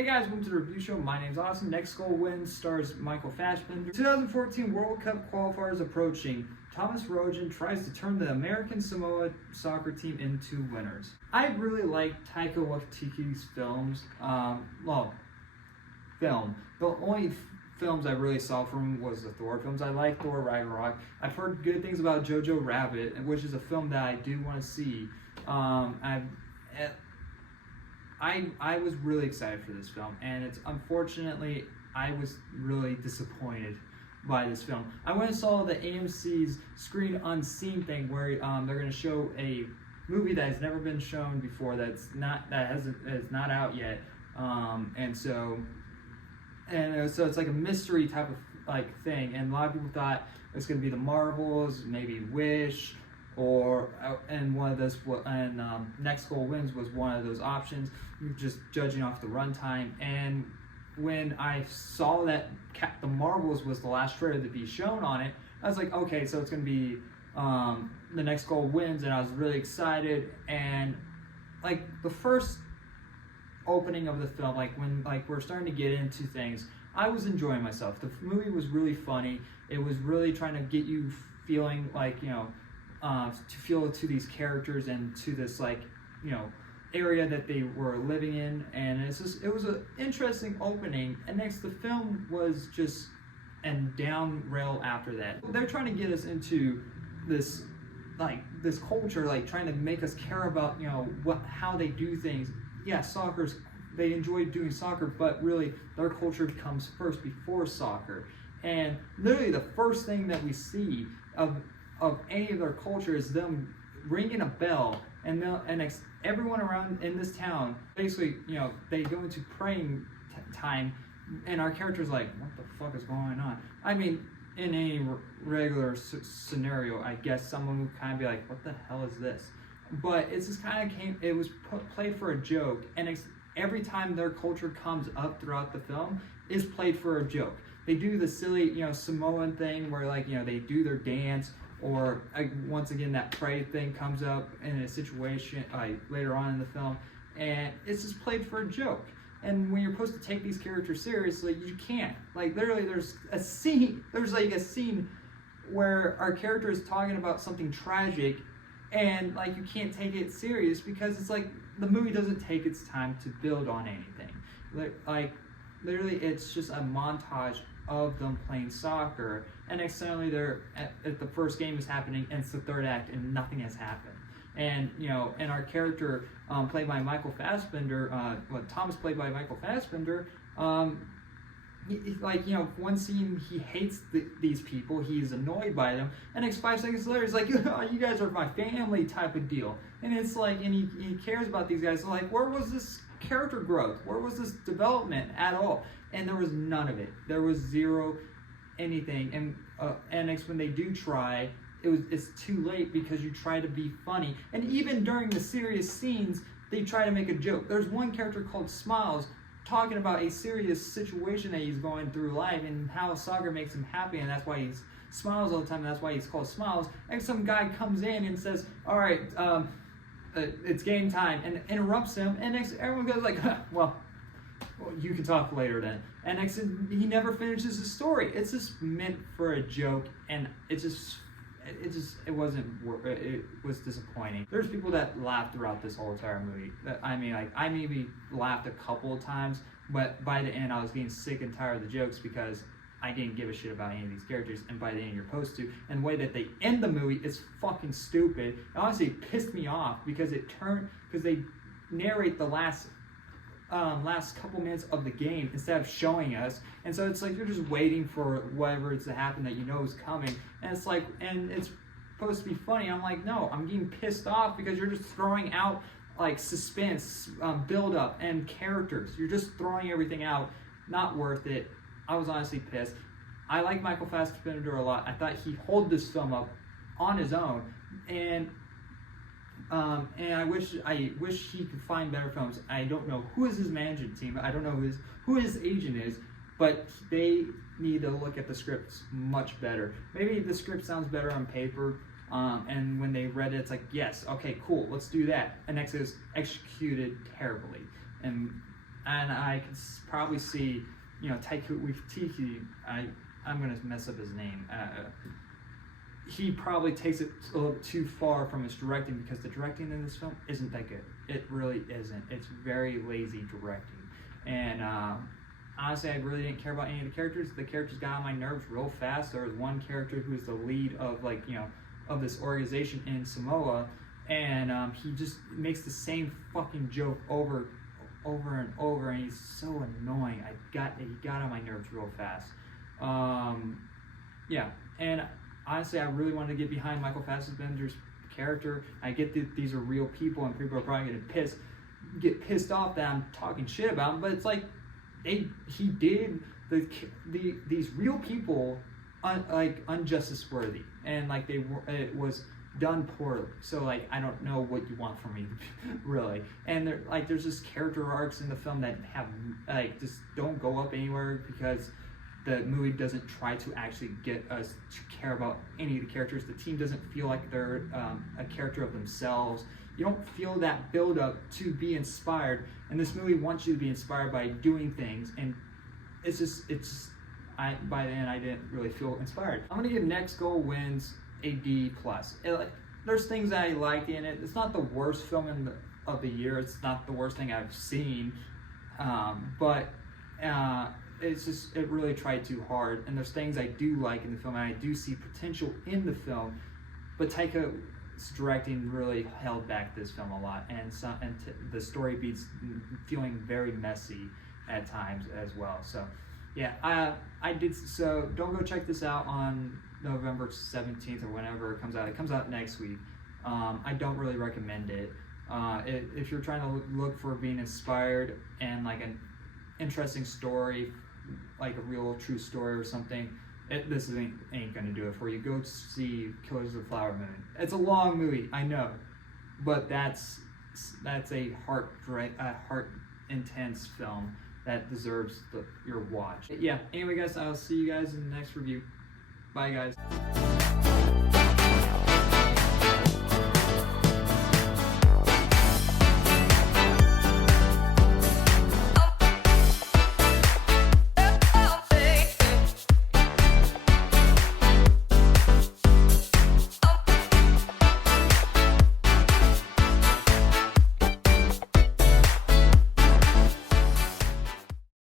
Hey guys, welcome to the review show. My name's Austin. Next Goal Wins stars Michael Fassbender. 2014 World Cup qualifiers approaching. Thomas Rojan tries to turn the American Samoa soccer team into winners. I really like Taika Waititi's films. The only films I really saw from him was the Thor films. I like Thor Ragnarok. I've heard good things about Jojo Rabbit, which is a film that I do want to see. I was really excited for this film, and it's unfortunately I was really disappointed by this film. I went and saw the AMC's Screen Unseen thing where they're going to show a movie that has never been shown before, that's not out yet, so it's like a mystery type of like thing, and a lot of people thought it's going to be The Marvels, maybe Wish, and one of those, and Next Goal Wins was one of those options, just judging off the runtime. And when I saw that The Marvels was the last trailer to be shown on it, I was like, okay, so it's gonna be The Next Goal Wins, and I was really excited. And like the first opening of the film, when we're starting to get into things, I was enjoying myself. The movie was really funny. It was really trying to get you feeling to feel to these characters and to this area that they were living in, and it was an interesting opening. And next, the film was just down rail after that. They're trying to get us into this culture, trying to make us care about how they do things. Yeah, they enjoy doing soccer, but really their culture comes first before soccer. And literally the first thing that we see of any of their culture is them ringing a bell, and everyone around in this town, basically, they go into praying time, and our character's like, what the fuck is going on? I mean, in any regular scenario, I guess someone would kind of be like, what the hell is this? But it's just it was played for a joke, and every time their culture comes up throughout the film is played for a joke. They do the silly, Samoan thing where they do their dance, or once again that pray thing comes up in a situation later on in the film, and it's just played for a joke. And when you're supposed to take these characters seriously, you can't. Literally, there's a scene where our character is talking about something tragic, and you can't take it serious because it's the movie doesn't take its time to build on anything. Literally, it's just a montage of them playing soccer, and externally they're at the first game is happening, and it's the third act, and nothing has happened. And and our character, played by Michael Fassbender, Thomas, played by Michael Fassbender, one scene he hates these people, he's annoyed by them, and 5 seconds later he's like, oh, you guys are my family type of deal. And it's and he cares about these guys. So where was this character growth? Where was this development at all? And there was none of it. There was zero anything. And next, when they do try, it's too late because you try to be funny. And even during the serious scenes, they try to make a joke. There's one character called Smiles talking about a serious situation that he's going through life and how soccer makes him happy, and that's why he smiles all the time, and that's why he's called Smiles. And some guy comes in and says, all right, it's game time, and interrupts him, and next everyone goes well, you can talk later then. And next, he never finishes his story. It's just meant for a joke, and it was disappointing. There's people that laughed throughout this whole entire movie. I maybe laughed a couple of times, but by the end I was getting sick and tired of the jokes because I didn't give a shit about any of these characters, and by the end you're supposed to. And the way that they end the movie is fucking stupid. It honestly pissed me off because they narrate the last couple minutes of the game instead of showing us, and so it's you're just waiting for whatever is to happen that is coming, and it's and it's supposed to be funny. I'm no, I'm getting pissed off because you're just throwing out suspense, build up, and characters. You're just throwing everything out. Not worth it. I was honestly pissed. I like Michael Fassbender a lot. I thought he held this film up on his own, and I wish he could find better films. I don't know who is his management team. I don't know who his agent is, but they need to look at the scripts much better. Maybe the script sounds better on paper, and when they read it, it's yes, okay, cool, let's do that. And next is executed terribly. And and I can probably see, Taika Waititi. I'm gonna mess up his name. He probably takes it a little too far from his directing, because the directing in this film isn't that good. It really isn't. It's very lazy directing, and honestly, I really didn't care about any of the characters. The characters got on my nerves real fast. There was one character who was the lead of of this organization in Samoa, and he just makes the same fucking joke over and over, and he's so annoying. He got on my nerves real fast. Yeah, and honestly, I really wanted to get behind Michael Fassbender's character. I get that these are real people, and people are probably gonna get pissed off that I'm talking shit about him, but it's like he did these real people unjustice worthy, and it was done poorly. So I don't know what you want from me, really. And there's just character arcs in the film that have just don't go up anywhere, because the movie doesn't try to actually get us to care about any of the characters. The team doesn't feel like they're a character of themselves. You don't feel that build up to be inspired, and this movie wants you to be inspired by doing things, and by the end I didn't really feel inspired. I'm gonna give Next Goal Wins a D+. There's things that I liked in it. It's not the worst film of the year. It's not the worst thing I've seen, but it really tried too hard, and there's things I do like in the film, and I do see potential in the film, but Taika's directing really held back this film a lot, and the story beats feeling very messy at times as well. So yeah, I did. So don't go check this out on November 17th or whenever it comes out. It comes out next week. I don't really recommend it. If you're trying to look for being inspired and an interesting story, like a real true story or something, this ain't gonna do it for you. Go see Killers of the Flower Moon. It's a long movie, I know, but that's a heart intense film that deserves your watch. Yeah, anyway guys, I'll see you guys in the next review. Bye guys.